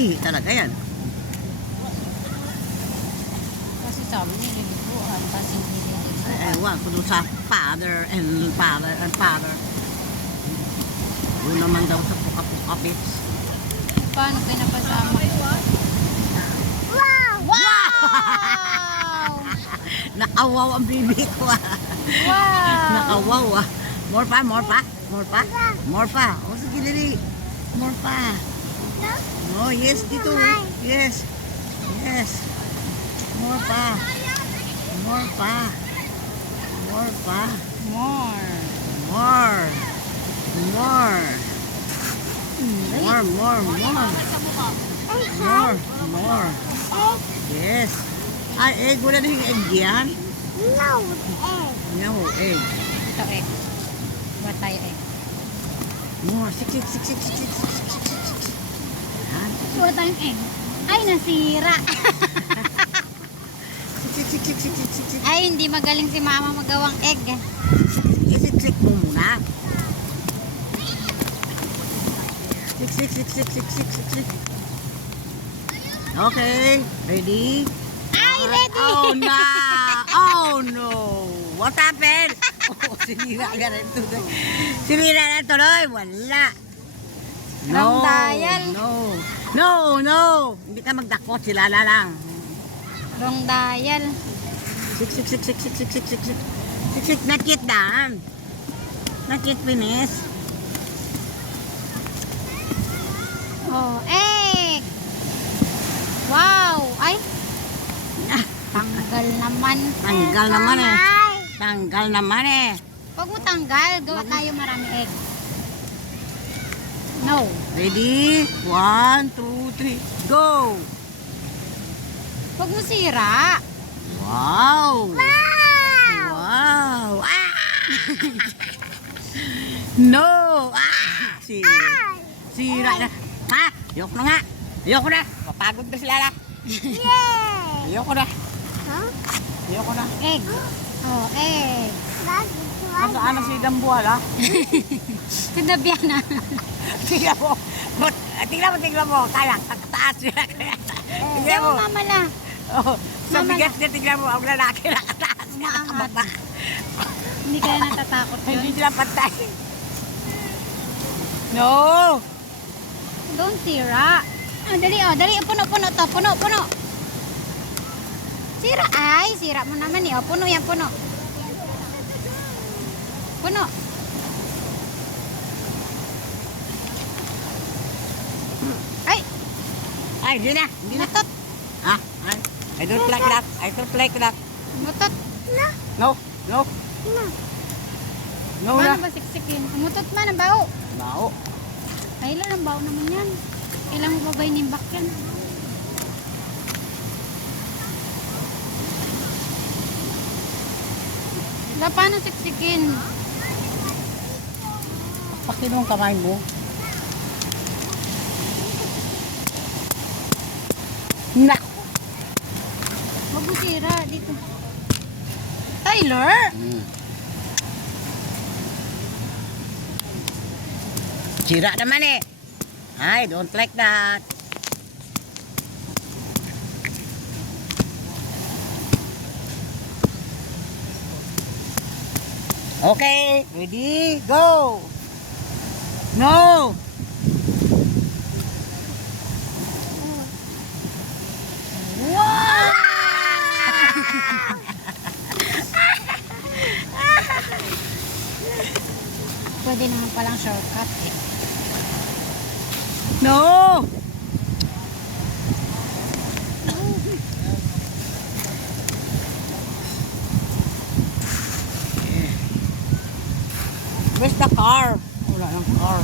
Ihi talaga yan. Kasi sabi niya, liliguan. Kasi hindi liliguan. Ewan ko doon sa father and father. Doon naman daw sa Puka-Puka Beach. Paano pinapasama? Wow! Wow! Nakawaw ang bibi ko ah. Wow! Nakawaw ah. More pa, more pa, more pa. More pa. O sige, Lili. More pa. Oh, yes, dito. Yes. Yes. More pa. More pa. More pa. More. More. More. More, more, more. More, more. Yes. Ay, egg. Wala na yung egg yan. No, egg. No, egg. Ito egg. Ba't tayo egg? More. Sik. Yan. Ba't tayong egg? Ay, nasira. Sik. Ay, hindi magaling si mama magawang egg. Isik mo muna. Sik. Okay. Ready? Ay, ready! Oh, no! Oh, no! What happened? Oh, sinira ka rin tuloy. Sinira na tuloy. Wala. Wrong dial. No. Hindi ka magdakot. Sila na lang. Wrong dial. Sik. Nakit daan. Nakit finish. Oh, egg! Wow! Ay! Tanggal naman. Tanggal naman eh. Huwag mo tanggal. Gawa tayo marami egg. No. Ready? 1, 2, 3, go! Huwag mo sira. Wow! Wow! Ah! No! Ah! Sira na. Ha? Ayoko na nga. Ayoko na. Papagod na sila na. Yay! Ayoko na. Huh? Ayoko na. Egg. Oh, egg. Ano si Dambual ha? Kadabihan na. Tingnan mo. Tingnan mo. Kaya, taas niya. Tingnan mo. Mama na. Oh, sa Mama bigas niya, tingnan mo. Ang lalaki nakataas. Nakababa. Hindi kaya natatakot Hindi yun. sila patay. No! Don't sira. Oh, dali. Puno to. Puno. Sira. Ay, sira mo naman eh. Oh, puno yan, puno. Ay, Ay, hindi na. mutot. Ha? Ay, I don't like that. Mutot. No. No Paano na. ba siksikin? Mutot man ang bao. No. Kailan ang bao naman yan? Kailan mo babay nimbak yan? Paano siksikin? Pakin mo ang kamay mo. Nak. Huwag mo sira dito. Tyler! Sira naman eh. I don't like that. Okay, ready, go. No. Wow! Pwede naman palang shortcut eh. No. Where's the car? Wala ng car.